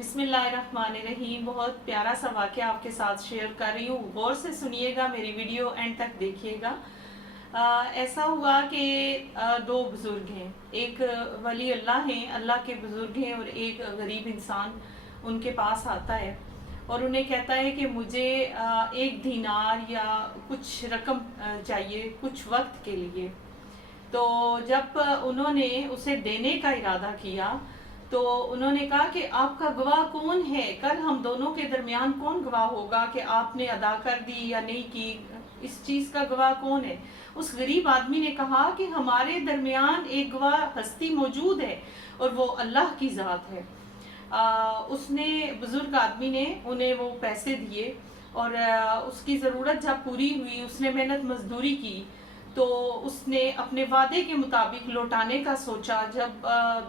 बिस्मिल्लाहिर्रहमानिर्रहीम। बहुत प्यारा सा वाक़या आपके साथ शेयर कर रही हूँ, गौर से सुनिएगा, मेरी वीडियो एंड तक देखिएगा। ऐसा हुआ कि दो बुज़ुर्ग हैं, एक वली अल्लाह हैं, अल्लाह के बुज़ुर्ग हैं, और एक गरीब इंसान उनके पास आता है और उन्हें कहता है कि मुझे एक दीनार या कुछ रकम चाहिए कुछ वक्त के लिए। तो जब उन्होंने उसे देने का इरादा किया तो उन्होंने कहा कि आपका गवाह कौन है, कल हम दोनों के दरमियान कौन गवाह होगा कि आपने अदा कर दी या नहीं की, इस चीज़ का गवाह कौन है। उस गरीब आदमी ने कहा कि हमारे दरमियान एक गवाह हस्ती मौजूद है और वो अल्लाह की ज़ात है। उसने बुज़ुर्ग आदमी ने उन्हें वो पैसे दिए और उसकी ज़रूरत जब पूरी हुई, उसने मेहनत मजदूरी की तो उसने अपने वादे के मुताबिक लौटाने का सोचा। जब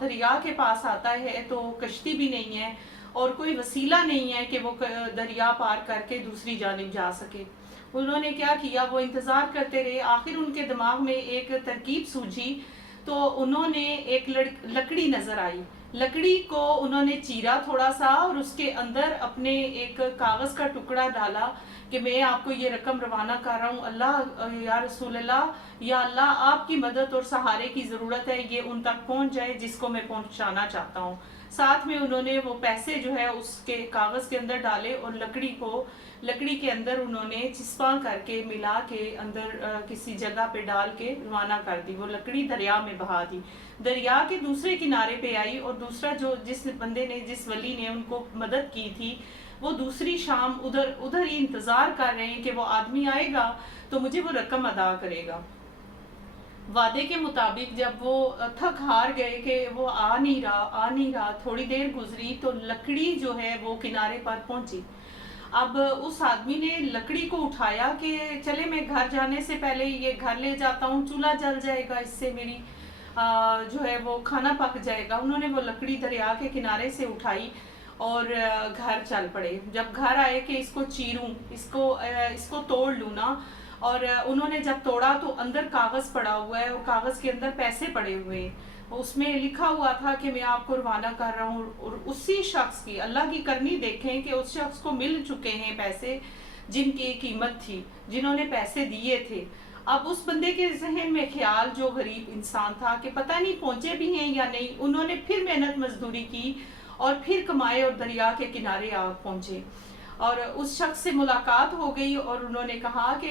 दरिया के पास आता है तो कश्ती भी नहीं है और कोई वसीला नहीं है कि वो दरिया पार करके दूसरी जानिब जा सके। उन्होंने क्या किया, वो इंतज़ार करते रहे। आखिर उनके दिमाग में एक तरकीब सूझी तो उन्होंने एक लकड़ी नज़र आई, लकड़ी को उन्होंने चीरा थोड़ा सा और उसके अंदर अपने एक कागज़ का टुकड़ा डाला कि मैं आपको ये रकम रवाना कर रहा हूँ, अल्लाह या रसूल अल्लाह, या अल्लाह आपकी मदद और सहारे की ज़रूरत है, ये उन तक पहुँच जाए जिसको मैं पहुँचाना चाहता हूँ। साथ में उन्होंने वो पैसे जो है उसके कागज़ के अंदर डाले और लकड़ी के अंदर उन्होंने चिस्पा करके मिला के अंदर किसी जगह पे डाल के रवाना कर दी। वो लकड़ी दरिया में बहा दी, दरिया के दूसरे किनारे पे आई और दूसरा जिस बंदे ने, जिस वली ने उनको मदद की थी, वो दूसरी शाम उधर ही इंतज़ार कर रहे हैं कि वो आदमी आएगा तो मुझे वो रकम अदा करेगा। वादे के मुताबिक जब वो थक हार गए कि वो आ नहीं रहा, थोड़ी देर गुजरी तो लकड़ी जो है वो किनारे पर पहुंची। अब उस आदमी ने लकड़ी को उठाया कि चले मैं घर जाने से पहले ये घर ले जाता हूँ, चूल्हा जल जाएगा, इससे मेरी जो है वो खाना पक जाएगा। उन्होंने वो लकड़ी दरिया के किनारे से उठाई और घर चल पड़े। जब घर आए कि इसको चीरूं, इसको तोड़ लूँ ना, और उन्होंने जब तोड़ा तो अंदर कागज़ पड़ा हुआ है और कागज़ के अंदर पैसे पड़े हुए हैं। उसमें लिखा हुआ था कि मैं आपको रवाना कर रहा हूँ, और उसी शख्स की, अल्लाह की करनी देखें कि उस शख्स को मिल चुके हैं पैसे जिनकी कीमत थी, जिन्होंने पैसे दिए थे। अब उस बंदे के जहन में ख्याल, जो गरीब इंसान था, कि पता नहीं पहुंचे भी हैं या नहीं। उन्होंने फिर मेहनत मजदूरी की और फिर कमाए और दरिया के किनारे आ पहुंचे और उस शख्स से मुलाकात हो गई और उन्होंने कहा कि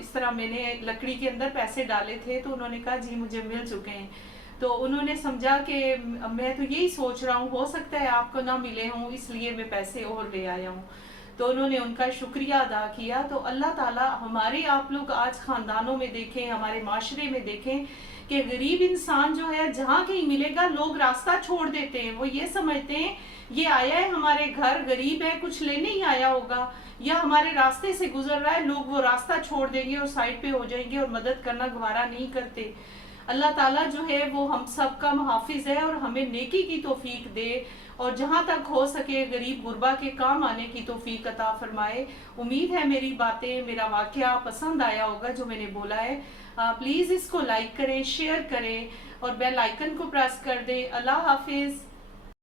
इस तरह मैंने लकड़ी के अंदर पैसे डाले थे। तो उन्होंने कहा जी मुझे मिल चुके हैं। तो उन्होंने समझा कि मैं तो यही सोच रहा हूँ, हो सकता है आपको ना मिले हों, इसलिए मैं पैसे और ले आया हूँ। तो उन्होंने उनका शुक्रिया अदा किया। तो अल्लाह ताला हमारे, आप लोग आज ख़ानदानों में देखें, हमारे माशरे में देखें कि गरीब इंसान जो है जहाँ कहीं मिलेगा लोग रास्ता छोड़ देते हैं। वो ये समझते हैं ये आया है हमारे घर, गरीब है, कुछ लेने ही आया होगा, या हमारे रास्ते से गुजर रहा है, लोग वो रास्ता छोड़ देंगे और साइड पे हो जाएंगे और मदद करना गवारा नहीं करते। अल्लाह ताला जो है वो हम सब का मुहाफिज है और हमें नेकी की तौफीक दे और जहाँ तक हो सके गरीब गुरबा के काम आने की तौफीक अता फरमाए। उम्मीद है मेरी बातें, मेरा वाक़या पसंद आया होगा जो मैंने बोला है। प्लीज़ इसको लाइक करें, शेयर करें और बेल आइकन को प्रेस कर दें। अल्लाह हाफिज़।